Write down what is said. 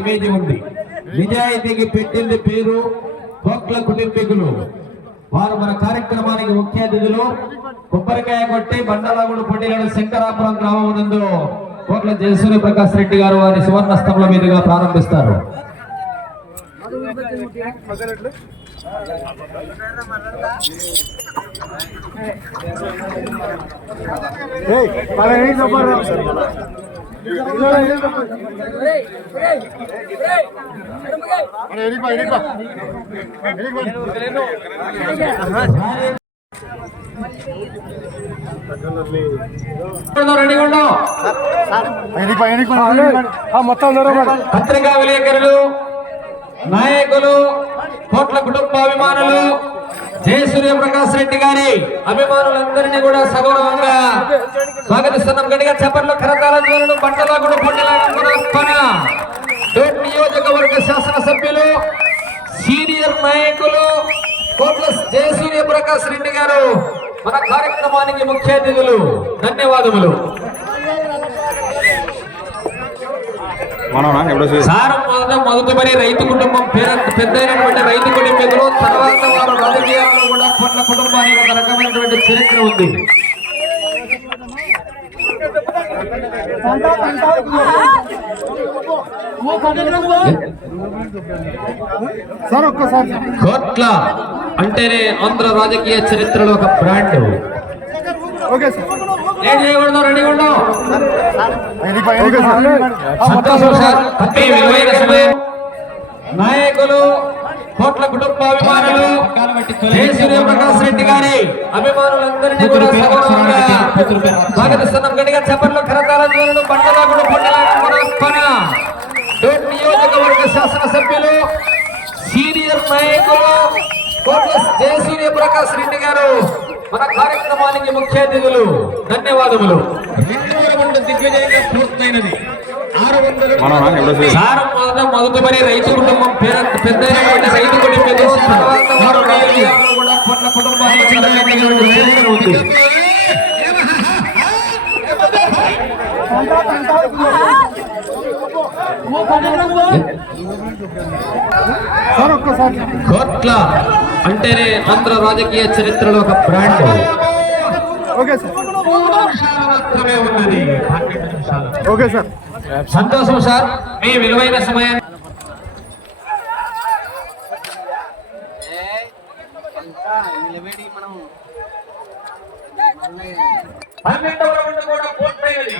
Image ఉంది. నిజాయితీకి పెట్టింది పేరు కోట్ల కుటుంబీకులు. వారు మన కార్యక్రమానికి ముఖ్య అతిథులు. కొబ్బరికాయ కొట్టి బండలాగుడు పొట్టిలను శంకరాపురం గ్రామం నందు కోట్ల జయసూర్య ప్రకాష్ రెడ్డి గారు వారి సువర్ణ స్తంభం మీదుగా ప్రారంభిస్తారు. రెడీగా పత్రికా విలేకరులు నాయకులు కోట్ల కుటుంబాభిమానులు జయ సూర్యప్రకాష్ రెడ్డి గారి అభిమానులందరినీ కూడా సగౌరవంగా స్వాగతిస్తున్నాం. గట్టిగా చెప్పట్లో కరతాల ధ్వనులు కూడా పండుగ నియోజకవర్గ శాసనసభ్యులు సీనియర్ నాయకులు కోట్ల జయ సూర్యప్రకాష్ రెడ్డి గారు. మన కార్యక్రమానికి ముఖ్య అతిథులు ధన్యవాదములు మనం ఎప్పుడో సార్ మొదట మొదటిపడి రైతు కుటుంబం పెద్దైనటువంటి రైతు కుటుంబీకులు తర్వాత వారు రాజకీయాల్లో కూడా కొన్న కుటుంబానికి ఒక రకమైనటువంటి చరిత్ర ఉంది. కోట్ల అంటేనే ఆంధ్ర రాజకీయ చరిత్రలో ఒక బ్రాండ్. Okay sir. లేట్ చేయకూడదు? రెడీ ఉండవు. Okay sir. సంతోషం సార్ మీ విలువైన సమయం. నాయకులు కోట్ల కుటుంబాభిమానులు జయ సూర్యప్రకాష్ రెడ్డి గారి అభిమానులందరినీ కూడా స్వాగతిస్తున్నాం గట్టిగా చెప్పర్లు కరతాల ధ్వనులు బండలాగుడు నియోజకవర్గ శాసనసభ్యులు సీనియర్ నాయకులు కోట్ల జయ సూర్యప్రకాష్ రెడ్డి గారు. మన కార్యక్రమానికి ముఖ్య అతిథులు ధన్యవాదములు. దిగ్విజయంగా పూర్తయినది సార్ మొదట రైతు కుటుంబం పేరు పెద్దైనటువంటి రైతు కొన్న కుటుంబానికి ఒక రకమైనటువంటి చరిత్ర ఉంది సార్ ఒక్కసారి కోట్ల అంటేనే ఆంధ్ర రాజకీయ చరిత్రలో ఒక బ్రాండ్. Okay sir. సంతోషం సార్ మీ విలువైన సమయాన్ని పన్నెండవ రౌండ్ కూడా పూర్తయినది